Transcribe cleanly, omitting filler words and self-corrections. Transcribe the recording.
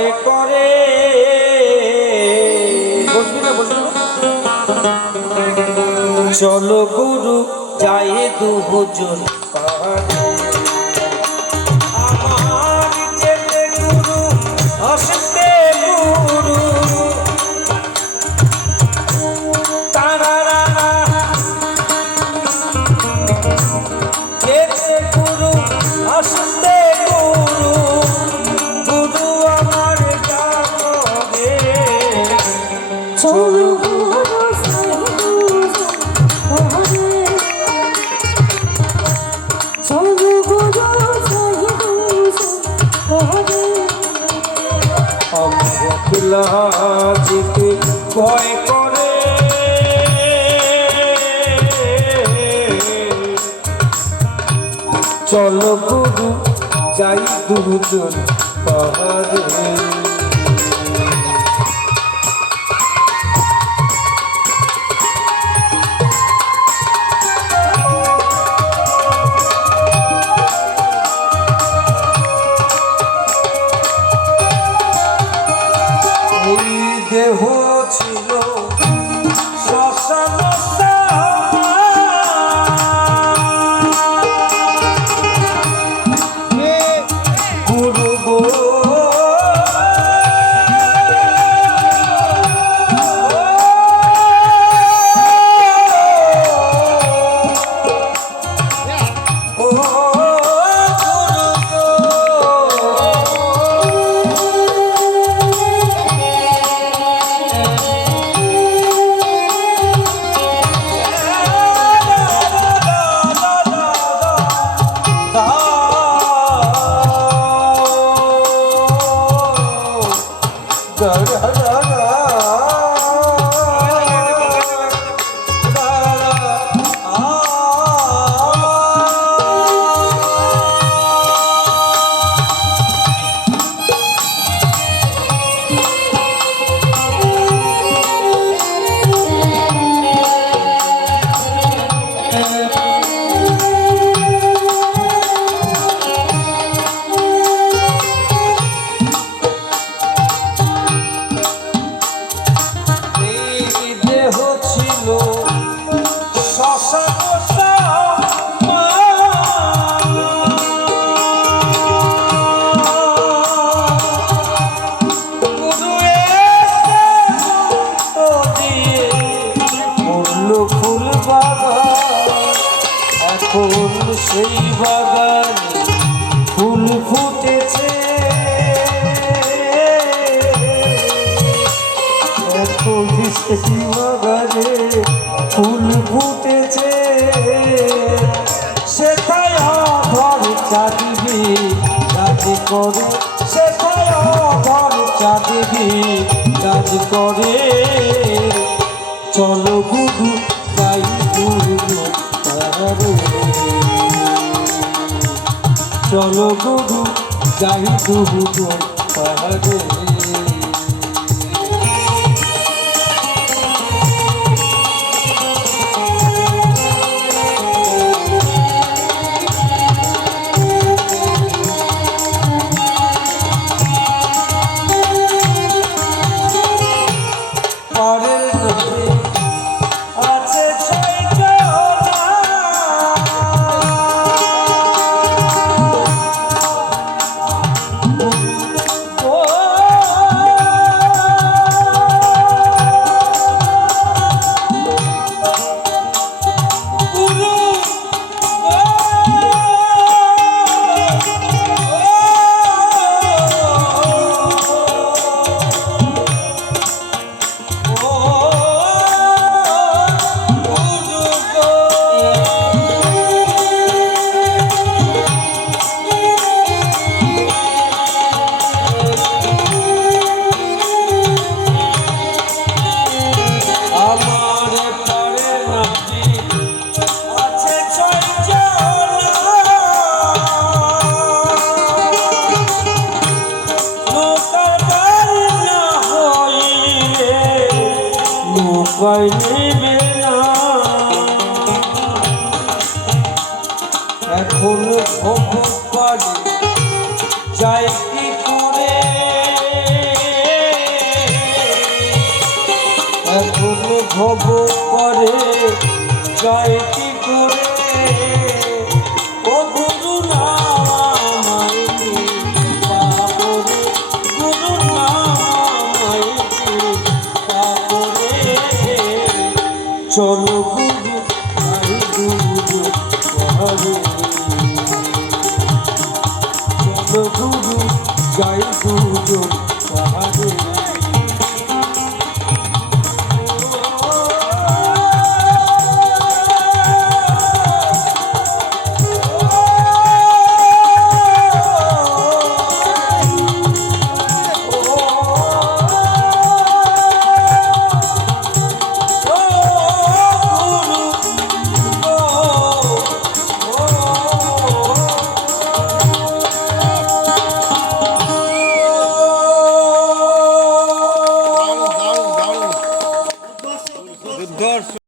ভয় করে। চলো গুরু যাই দুজন পাহাড়ে, আমার যেতে গুরু আসতে গুরু, তারা যেতে গুরু আসতে গুরু, গুরু আমার যাবে। চলো যেতে ভয় করে। চলো গুরু যাই দুজন পাহাড়ে। দেহ ছিল শ্মশান, গুরু গো সেই বাগানে ফুল ফুটেছে, সেই বাগানে ফুল ফুটেছে, সেটাই ধর চাঁদবি কাজ করে, সেটাই ধর চাঁদবি কাজ করে। চলো গুরু যাই গুরু পাহাড়ে, চলো গুরু যাই গুরু পাহাড়ে। পাইবে না এখন খবর পারি যাই কি করে। যায় কি করে ও গুরু নাম পাপরে গুরু নাম পাপরে চলো গুরু যাই গুরু পাহাড়ে চলো গুরু যাই গুরু পাহাড়ে দুর্ধর্ষ